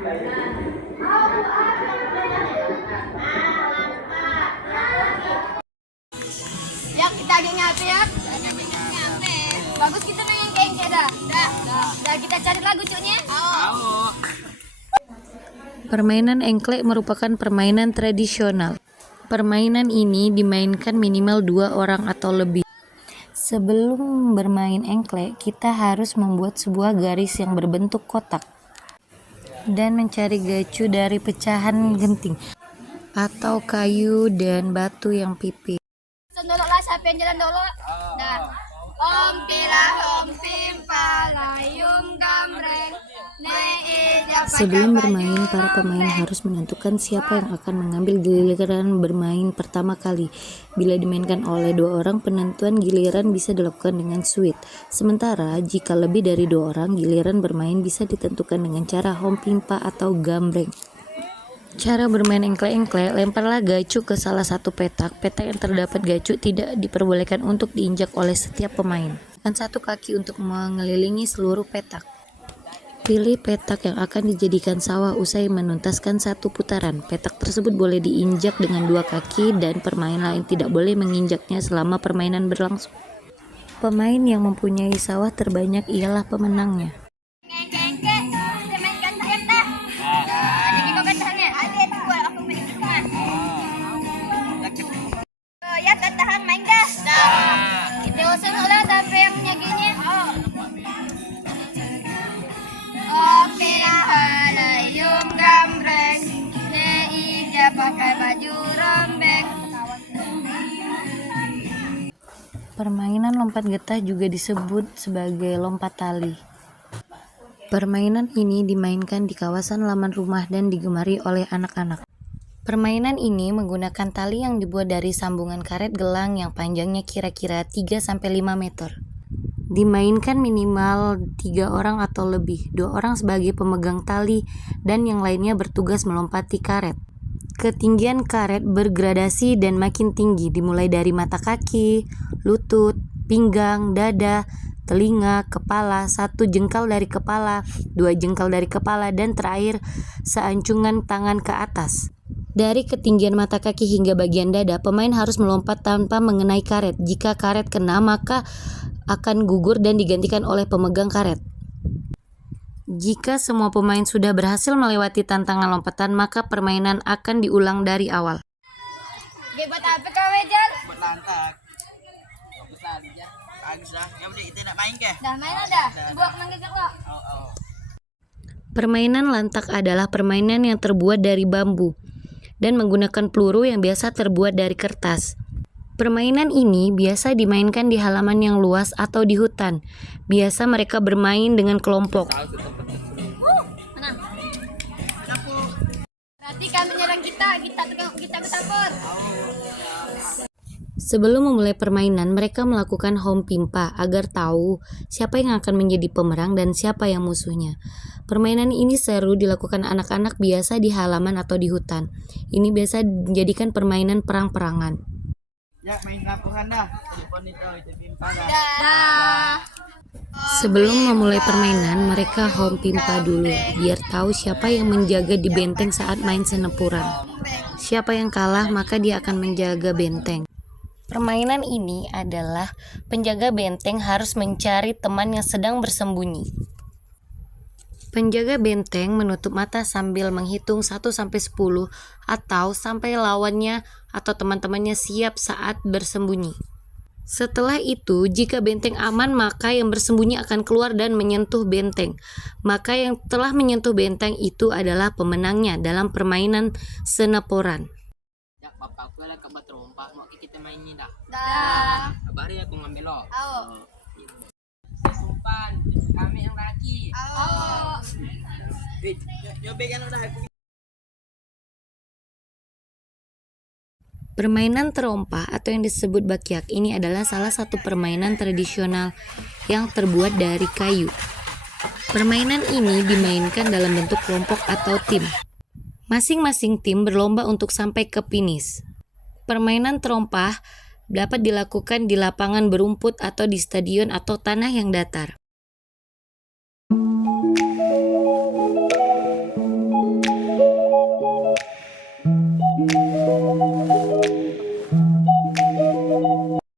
Ya kita lagi nyampe ya. Bagus kita main yang kayak dah. Dah kita cari lagu cuknya. Permainan engklek merupakan permainan tradisional. Permainan ini dimainkan minimal 2 orang atau lebih. Sebelum bermain engklek, kita harus membuat sebuah garis yang berbentuk kotak dan mencari gacu dari pecahan genting atau kayu dan batu yang pipih. Dolok lah, siapa yang jalan dolok? Dah. Om pila om pimpa layung gamreng. Sebelum bermain, para pemain harus menentukan siapa yang akan mengambil giliran bermain pertama kali. Bila dimainkan oleh 2 orang, penentuan giliran bisa dilakukan dengan suit. Sementara, jika lebih dari 2 orang, giliran bermain bisa ditentukan dengan cara hompimpa atau gambreng. Cara bermain engklek-engklek, lemparlah gacu ke salah satu petak. Petak yang terdapat gacu tidak diperbolehkan untuk diinjak oleh setiap pemain. Dan 1 kaki untuk mengelilingi seluruh petak. Pilih petak yang akan dijadikan sawah usai menuntaskan 1 putaran. Petak tersebut boleh diinjak dengan 2 kaki dan pemain lain tidak boleh menginjaknya selama permainan berlangsung. Pemain yang mempunyai sawah terbanyak ialah pemenangnya. Ya tahan main dah. Kita usah lah sampai yang nyaginya. Layung gambreng, Ija pakai baju rombeng. Permainan lompat getah juga disebut sebagai lompat tali. Permainan ini dimainkan di kawasan laman rumah dan digemari oleh anak-anak. Permainan ini menggunakan tali yang dibuat dari sambungan karet gelang yang panjangnya kira-kira 3-5 meter. Dimainkan minimal 3 orang atau lebih, 2 orang sebagai pemegang tali dan yang lainnya bertugas melompati karet. Ketinggian karet bergradasi dan makin tinggi, dimulai dari mata kaki, lutut, pinggang, dada, telinga, kepala, 1 jengkal dari kepala, 2 jengkal dari kepala, dan terakhir seancungan tangan ke atas. Dari ketinggian mata kaki hingga bagian dada, pemain harus melompat tanpa mengenai karet. Jika karet kena, maka akan gugur dan digantikan oleh pemegang karet. Jika semua pemain sudah berhasil melewati tantangan lompatan, maka permainan akan diulang dari awal. Buat apa kau Ejal? Buat lantak. Bagus lah dia. Bagus dah. Ya udah kita nak main ke? Dah main dah. Buat manggil lo. Permainan lantak adalah permainan yang terbuat dari bambu dan menggunakan peluru yang biasa terbuat dari kertas. Permainan ini biasa dimainkan di halaman yang luas atau di hutan. Biasa mereka bermain dengan kelompok. Mana? Berarti kami menyerang kita bertapur. Sebelum memulai permainan, mereka melakukan hompimpa agar tahu siapa yang akan menjadi pemenang dan siapa yang musuhnya. Permainan ini seru dilakukan anak-anak biasa di halaman atau di hutan. Ini biasa dijadikan permainan perang-perangan. Ya main lapangan dah. Telepon itu pimpa dah. Dah. Sebelum memulai permainan, mereka hompimpa dulu, biar tahu siapa yang menjaga di benteng saat main senepuran. Siapa yang kalah, maka dia akan menjaga benteng. Permainan ini adalah penjaga benteng harus mencari teman yang sedang bersembunyi. Penjaga benteng menutup mata sambil menghitung 1-10 atau sampai lawannya atau teman-temannya siap saat bersembunyi. Setelah itu, jika benteng aman, maka yang bersembunyi akan keluar dan menyentuh benteng. Maka yang telah menyentuh benteng itu adalah pemenangnya dalam permainan seneporan. Ya bapak aku lah kabar terompah mau kita main ni dah. Dah. Kabar ya aku ngambil lo. Ayo. Sumpan, kami yang laki. Ayo. Nyobain udah aku. Permainan terompah atau yang disebut bakyak ini adalah salah satu permainan tradisional yang terbuat dari kayu. Permainan ini dimainkan dalam bentuk kelompok atau tim. Masing-masing tim berlomba untuk sampai ke finish. Permainan terompah dapat dilakukan di lapangan berumput atau di stadion atau tanah yang datar.